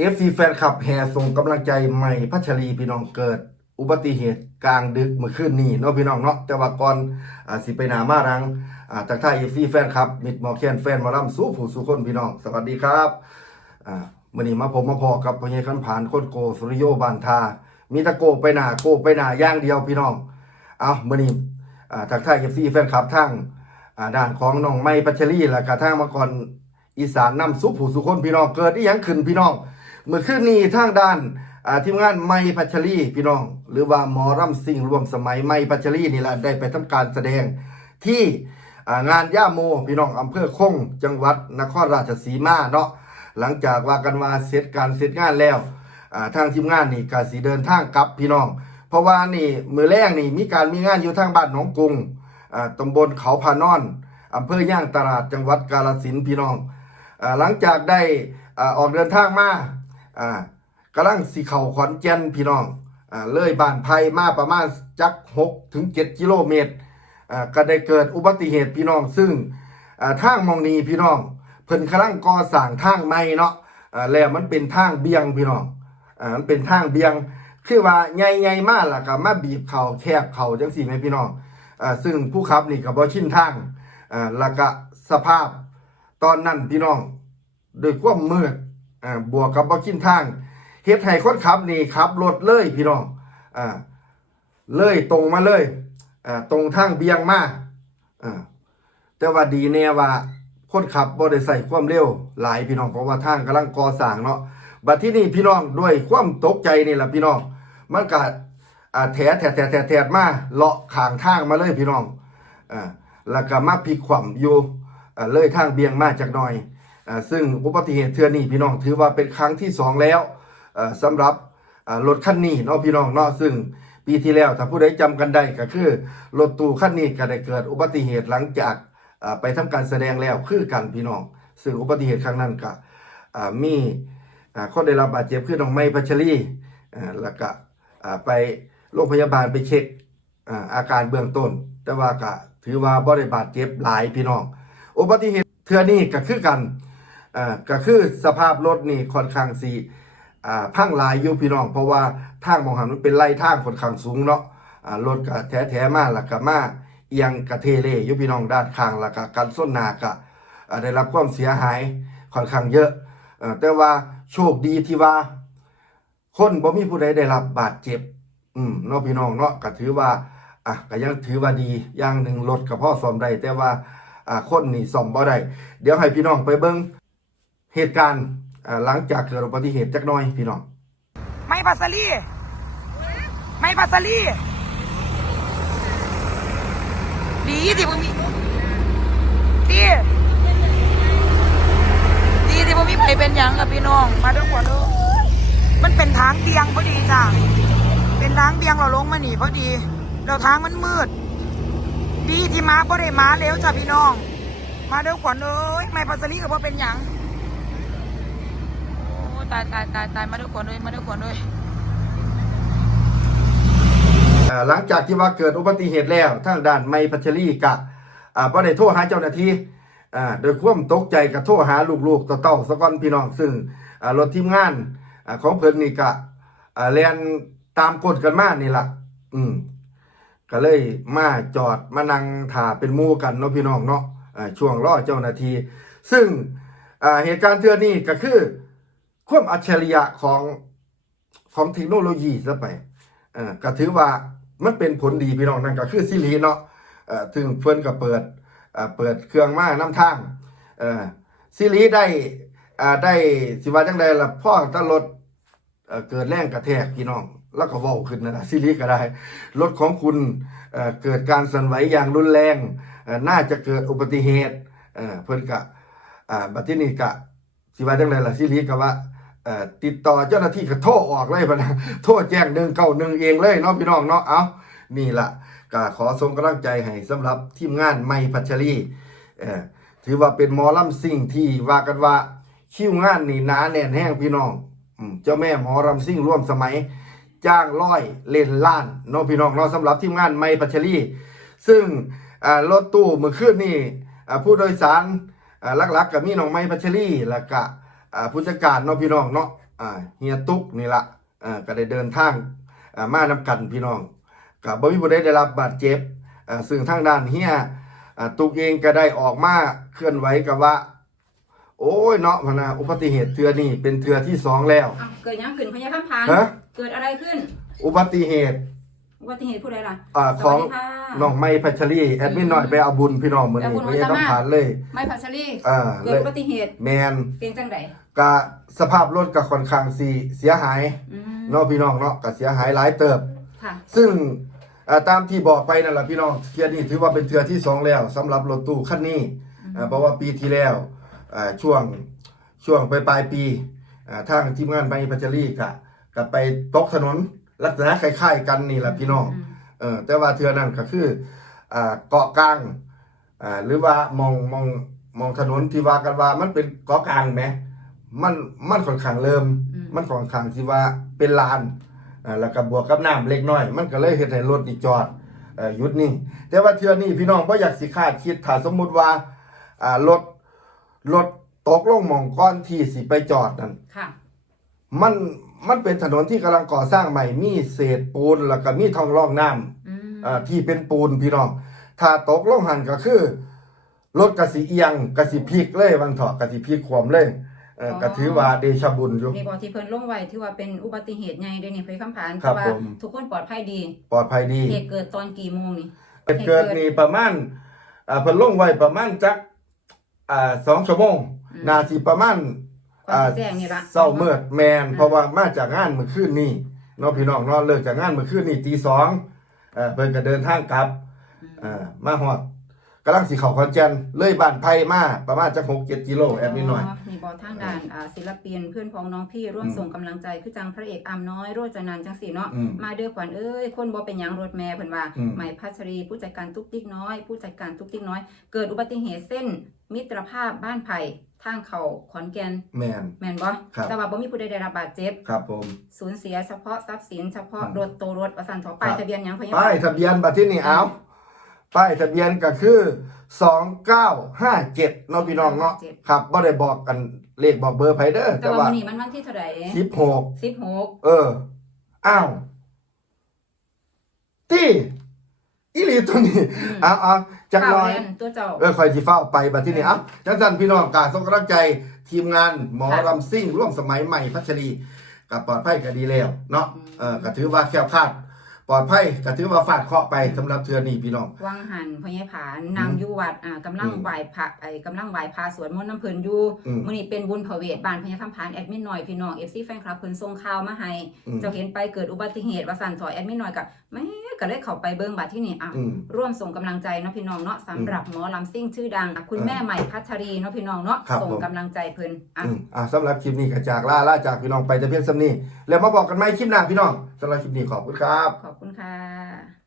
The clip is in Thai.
เอฟซีแฟนคลับแห่ส่งกำลังใจใหม่พัชรีพี่น้องเกิด อุบัติเหตุกลางดึกเมื่อคืนนี้เนาะพี่น้องเนาะแต่ว่าก่อนอสิไปหนามารังจากท่าเอฟซีแฟนคลับมิดมอแคนแฟนมาล่ำสู้ผู้สู้คนพี่น้อง สวัสดีครับอ่ามื่อนี้มาผมมาพอกับพญายขันผ่านโคตรโกสุริโยบานทา มีตะโกไปหนาโกไปหนาย่างเดียวพี่น้อง เอามื่อนี้จากท่าเอฟซีแฟนคลับทั้งด้านของน้องไม้พัชรีและกระทั่งมาก่อนอีสานนำสู้ผู้สู้คนพี่น้องเกิดที่ยังขึ้นพี่น้อง เมื่อคืนนี้ทางด้านทีมงานไม้พัชรีพี่น้อง หรือว่าหมอรำซิ่งรวมสมัยไม้พัชรีนี่แหละได้ไปทำการแสดงที่งานย่าโมพี่น้องอำเภอคง จังหวัดนครราชสีมาเนาะหลังจากว่ากันว่าเสร็จการเสร็จงานแล้วทางทีมงานนี่ก็สิเดินทางกลับพี่น้อง เพราะว่านี่มือแรกนี่มีการมีงานอยู่ทางบ้านหนองกรุงอ่าตำบลเขาพานอนอำเภอย่างตลาดจังหวัดกาฬสินพี่น้องอหลังจากได้ออกเดินทางมา อ่ากำลังสีเข่าขอนแก่นพี่น้องอ่าเลยบ้านไผ่มาประมาณจักหกถึงเจ็ดกิโลเมตรอ่าก็ได้เกิดอุบัติเหตุพี่น้องซึ่งอ่าทางมองนีพี่น้อง เพิ่นกำลังก่อสร้างทางใหม่เนาะอ่าแล้วมันเป็นทางเบียงพี่น้องอ่ามันเป็นทางเบียงคือว่าใหญ่ๆมากล่ะก็มาบีบเข่าแคบเข่าจังสี่ไหมพี่น้องอ่าซึ่งผู้ขับนี่ก็บ่ชินทางอ่าแล้วก็สภาพตอนนั้นพี่น้องโดยความมืด อ่าบวกกับบ่ชินทางเฮ็ดให้คนขับนี่ขับรถเลยพี่น้องอ่าเลยตรงมาเลยอ่าตรงทางเบียงมาอ่าแต่ว่าดีแน่ว่าคนขับบ่ได้ใส่ความเร็วหลายพี่น้องเพราะว่าทางกำลังก่อสร้างเนาะบัดที่นี่พี่น้องด้วยความตกใจนี่แหละพี่น้องมันก็อ่าแถแถแถแถแถมาเลาะขางทางมาเลยพี่น้องอ่าแล้วก็มาพิกขวำอยู่อ่าเลยทางเบียงมาจากหน่อย ซึ่งอุบัติเหตุเทือนี้พี่น้องถือว่าเป็นครั้งที่สองแล้วอ่าสำหรับอ่ารถคันนี้เนาะพี่น้องเนาะซึ่งปีที่แล้วถ้าผู้ใดจำกันได้ก็คือรถตู้คันนี้ก็ได้เกิดอุบัติเหตุหลังจากอ่าไปทำการแสดงแล้วคือกันพี่น้อง ซึ่งอุบัติเหตุครั้งนั้นก็อ่ามีคนได้รับบาดเจ็บคือน้องไม้พัชรีอ่าแล้วก็อ่าไปโรงพยาบาลไปเช็คอ่าอาการเบื้องต้น แต่ว่าก็ถือว่าบ่ได้บาดเจ็บหลายพี่น้อง อุบัติเหตุเทือนี้ก็คือกัน อ่าก็คือสภาพรถนี่ค่อนข้างสีอ่าพังหลายอยู่พี่น้อง เพราะว่าทางมองหันมันเป็นไล่ทางค่อนข้างสูงเนาะอ่ารถก็แท้แท้ๆมาแล้วก็มาเอียงกระเทเลอยู่พี่น้องด้านข้างแล้วก็กันส้นหนาก็ได้รับความเสียหายค่อนข้างเยอะแต่ว่าโชคดีที่ว่า คนบ่มีผู้ใดได้รับบาดเจ็บ อืมเนาะพี่น้องเนาะก็ถือว่าอะก็ยังถือว่าดีอย่างหนึ่งรถกับพ่อซ่อมได้แต่ว่าอ่าคนนี่ซ่อมบ่ได้เดี๋ยวให้พี่น้องไปเบิ่ง เหตุการณ์หลังจากเกิดอุบัติเหตุจักน้อยพี่น้องไม่ปัสสลีไม่ปัสสลีดีสิมึงมีดีดีสิมึงมีไปเป็นยังกับพี่น้อง มาด้วยหัวเลยมันเป็นทางเบียงพอดีจ้ะเป็นทางเบียงเราลงมาหนีพอดี เราทางมันมืด ดีที่มาบ่ได้มาเร็วจ้ะพี่น้อง มาด้วยขวัญเอ้ยไม่ปัสสลีกับว่าเป็นยัง ตายตายตายตายมาด้วยขวัญเลยมาด้วยขวัญเลยหลังจากที่ว่าเกิดอุบัติเหตุแล้วทางด้านไมพัชรีกะอ่าบ่ได้โทรหาเจ้าหน้าที่โดยความตกใจก็โทรหาลูกๆเต้าๆสะก้อนพี่น้องซึ่งรถทีมงานอ่าของเพิ่นนี่กะอ่าแลนตามกฎกันมานี่ล่ะอืมก็เลยมาจอดมานั่งถ่าเป็นมู่กันเนาะพี่น้องเนาะช่วงรอเจ้าหน้าที่ซึ่งเหตุการณ์เทื่อนี้ก็คือ ความอัจฉริยะของของเทคโนโลยีซะไปเออก็ถือว่ามันเป็นผลดีพี่น้องนั่นก็คือซิลีเนาะเออถึงเพิ่นก็เปิดเออเปิดเครื่องมาน้ำทางเออซิลีได้อ่าได้สิว่าจังไดล่ะพ่อตะรถเกิดแรงกระแทกพี่น้อง แล้วก็ว้าขึ้นนะซิลีก็ได้รถของคุณเเกิดการสั่นไหวอย่างรุนแรง น่าจะเกิดอุบัติเหตุเอ่อเพิ่นก็บัดที่นี้ก็สิว่าจังไดล่ะซิลีก็ว่า ติดต่อเจ้าหน้าที่ก็โทรออกเลยพะนะโทรแจ้งหนึ่งเก้าหนึ่งเองเลยเนาะพี่น้องเนาะเอานี่ละก็ขอส่งกำลังใจให้สำหรับทีมงานไม่พัชรีเอ่อถือว่าเป็นหมอลำซิ่งที่ว่ากันว่าคิวงานนี่หนาแน่นแห้งพี่น้องเจ้าแม่หมอลำซิ่งร่วมสมัย จ้างร้อยเล่นล้านเนาะพี่น้องเนาะสำหรับทีมงานไม่พัชรีซึ่งรถตู้เมื่อคืนนี่ผู้โดยสารหลักๆกับมีน้องไม้พัชรีแล้วก็ อ่าผู้จัดการเนาะพี่น้องเนาะอ่าเฮียตุกนี่ละอ่าก็ได้เดินทางอ่ามานำกันพี่น้องกับบ่มีผู้ใดได้รับบาดเจ็บอ่าซึ่งทางด้านเฮียอ่าตุกเองก็ได้ออกมาเคลื่อนไหวกับว่า โอ้ยเนาะพะนะอุบัติเหตุเทือนี่เป็นเทือที่สองแล้วอ้าวเกิดหยังขึ้นพญาพันพานฮะเกิดอะไรขึ้น อุบัติเหตุอุบัติเหตุผู้ใดล่ะอ่าสขวัอสงดีค่ะ น้องไม้พัชรีแอดมินหน่อยไปเอาบุญพี่น้องมื้อเอานี้บุญไม่ได้มาต้องผ่านเลย ไม่พัชรี อ่าเกิเลดยอุบัติเหตุแมนเป็นจังได กะสภาพรถก็ค่อนข้างสิเสียหายอืมเนาะพี่น้องเนาะก็เสียหายหลายเติบ ค่ะ ซึ่งอ่าตามที่บอกไปนั่นแหละพี่น้องเทือนี้ถือว่าเป็นเทือที่สองแล้วสำหรับรถตู้คันนี้อ่าเพราะว่าปีที่แล้วอ่าช่วงช่วงปลายปลายๆปีอ่าทางทีมงานไปพัชรีกะกับไปตกถนนลักษณะคล้ายๆกันนี่แหละพี่น้องอืมเออแต่ว่าเทือนั้นก็คืออ่าเกาะกลางอ่าหรือว่ามองมองมองถนนที่ว่ากันว่ามันเป็นเกาะกลางไหม มันมันค่อนข้างเริ่มอืมมันค่อนข้างที่ว่าเป็นลานอ่าแล้วก็บวกกับน้ำเล็กน้อย มันก็เลยเฮ็ดให้รถนี่จอดเอ่อหยุดนิ่งแต่ว่าเทือนี้พี่น้องบ่อยากสิคาดคิดถ้าสมมุติว่าอ่ารถรถตกลงหม่องก้อนที่สิไปจอดนั่นค่ะ มันมันเป็นถนนที่กำลังก่อสร้างใหม่มีเศษปูนแล้วก็มีทองร่องน้ำ อืม อ่าที่เป็นปูนพี่น้อง ถ้าตกลงหันก็คือรถกสิเอียงกสิพลิกเลยวันเถาะกสิพลิกความเลย เออก็ถือว่าเดชะบุญอยู่นี่บอกที่เพิ่นลงไว้ที่ว่าเป็นอุบัติเหตุใหญ่เด้นี่พญาพันครัแต่บว่าผมทุกคนปลอดภัยดี ปลอดภัยดีเหตุเกิดตอนกี่โมงนี่เหตุเกิดนี่ประมาณอ่าเพิ่นลงไว้ประมาณจักอ่าสองชั่วโมงนาทีประมาณก่อนสิแจ้งนี่ละเศร้าเมื่อแมนเพราะว่ามาจากงานเมื่อคืนนี่เนาะพี่น้องเนาะเลิกจากงานเมื่อคืนนี่ตีสองเอ่อเพิ่นก็เดินทางกลับอืมอ่ามาฮอดกำลังสิเข้าขอนแก่นเลยบ้านไผ่มาประมาณจัก6 7กิโลแอบนิดหน่อยนี่ บอกทางด่านอ่าศิลปิน เพื่อนพ้องน้องพี่ร่วมอืมส่งกำลังใจคือจังพระเอกอามน้อยโรจนันท์จังสีเนาะอืมมาเด้อขวัญเอ้ยคนบ่เป็นหยังรถแม่เพิ่นว่าอืม ใหม่พัชรีผู้จัดการตุ๊กติ๊กน้อย ผู้จัดการตุ๊กติ๊กน้อย เกิดอุบัติเหตุเส้น มิตรภาพบ้านไผ่ทางเขาขอนแก่นแมน แม่นบ่ครับ แต่ว่าบ่มีผู้ใดได้รับบาดเจ็บ ครับผม สูญเสียเฉพาะทรัพย์สินเฉพาะอืมรถโตวรถประสันทอคป้ายรับ ทะเบียนหยังพะยะป้ายทะเบียนบัตรที่นี่เอา ป้ายทะเบียนก็คือสองเก้าห้าเจ็ดเนาะพี่น้องเนาะครับบ่ได้บอกกันเลขบอกเบอร์ไผเด้อแต่แต่ว่าว่ามื้อนี้มันวันที่เท่าไหร่สิบหก16เออ อ้าวตี้อีหลีตัวนี้อืมเอาเอาจักหน่อยข่าวแล่นตัวเจ้า เออคอยจีฟ้าไปบัดที่นี่อะจังสันพี่น้องกาส่งกำลังใจทีมงานหมอค่ะรำซิ่ง ร่วมสมัยใหม่พัชรีกับปลอดภัยก็ดีแล้วเนาะอืม เออก็ถือว่าแคล้วคลาด ปลอดภัยก็ถือว่าฟาดเคราะห์ไปสำหรับเทือนี้พี่น้อง วังหันพญายผานนางอยู่วัดอ่ากำลังอืมไหว้พระไอ้กำลังไหว้พระสวดมนต์น้ำเพิ่นอยู่อืมมื้อนี้เป็นบุญพระเวทบ้านพญาคำผานแอดมินหน่อยพี่น้อง FC แฟนคลับเพิ่นส่งข่าวมาให้อืม เจ้าเห็นไปเกิดอุบัติเหตุว่าสั่นถอยแอดมินหน่อยก็แม่ก็เลยเข้าไปเบิ่งบัดที่นี่อะ อืม ร่วมส่งกำลังใจเนาะพี่น้องเนาะสำหรับหมอลำซิ่งชื่อดังอะคุณเออแม่ใหม่พัชรีเนาะพี่น้องเนาะครับส่งผม กำลังใจเพิ่นอะ อืมอะสำหรับคลิปนี้ก็จากล่าล่าจากพี่น้องไปแต่เพียงสำนี้แล้วมาบอกกันไหมคลิปหน้าพี่น้องสำหรับคลิปนี้ขอบคุณครับ ขอบคุณค่ะ